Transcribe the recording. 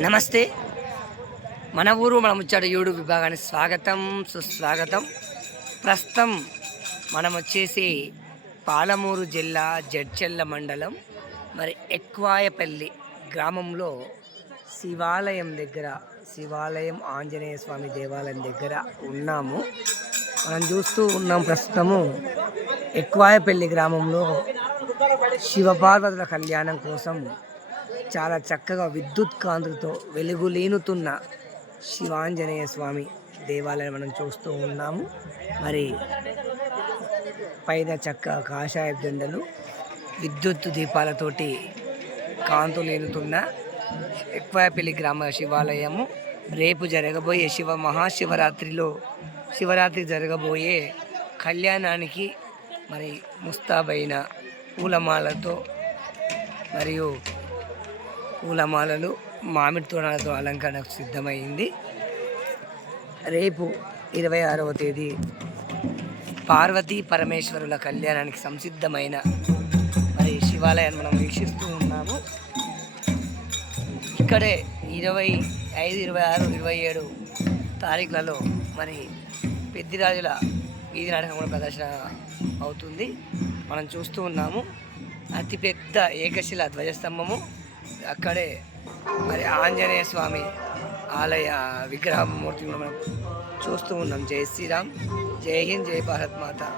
నమస్తే. మన ఊరు మన ముచ్చట యూట్యూబ్ విభాగానికి స్వాగతం సుస్వాగతం. ప్రస్తుతం మనం వచ్చేసి పాలమూరు జిల్లా జడ్చెల్ల మండలం మరి ఎక్కువాయపల్లి గ్రామంలో శివాలయం దగ్గర శివాలయం ఆంజనేయ స్వామి దేవాలయం దగ్గర ఉన్నాము. మనం చూస్తూ ఉన్నాం ప్రస్తుతము ఎక్కువాయపల్లి గ్రామంలో శివపార్వతుల కళ్యాణం కోసం చాలా చక్కగా విద్యుత్ కాంతులతో వెలుగులీనుతున్న శివాంజనేయ స్వామి దేవాలయం మనం చూస్తూ ఉన్నాము. మరి పైన చక్క కాషాయ దండలు విద్యుత్ దీపాలతోటి కాంతులేనుతున్న ఎక్కువపల్లి గ్రామ శివాలయము. రేపు జరగబోయే శివ మహాశివరాత్రిలో శివరాత్రి జరగబోయే కళ్యాణానికి మరి ముస్తాబైన పూలమాలతో మరియు పూలమాలలు మామిడి తోరణాలతో అలంకరణకు సిద్ధమైంది. రేపు ఇరవై ఆరవ తేదీ పార్వతీ పరమేశ్వరుల కళ్యాణానికి సంసిద్ధమైన మరి శివాలయాన్ని మనం వీక్షిస్తూ ఉన్నాము. ఇక్కడే ఇరవై ఐదు ఇరవై ఆరు ఇరవై ఏడు తారీఖులలో మరి పెద్దిరాజుల వీధి నాటకం కూడా ప్రదర్శన అవుతుంది. మనం చూస్తూ ఉన్నాము. అతిపెద్ద ఏకశిల ధ్వజస్తంభము. అక్కడే మరి ఆంజనేయ స్వామి ఆలయ విగ్రహ మూర్తి మనం చూస్తూ ఉన్నాం. జై శ్రీరామ్. జై హింద్ జై భారత్ మాత.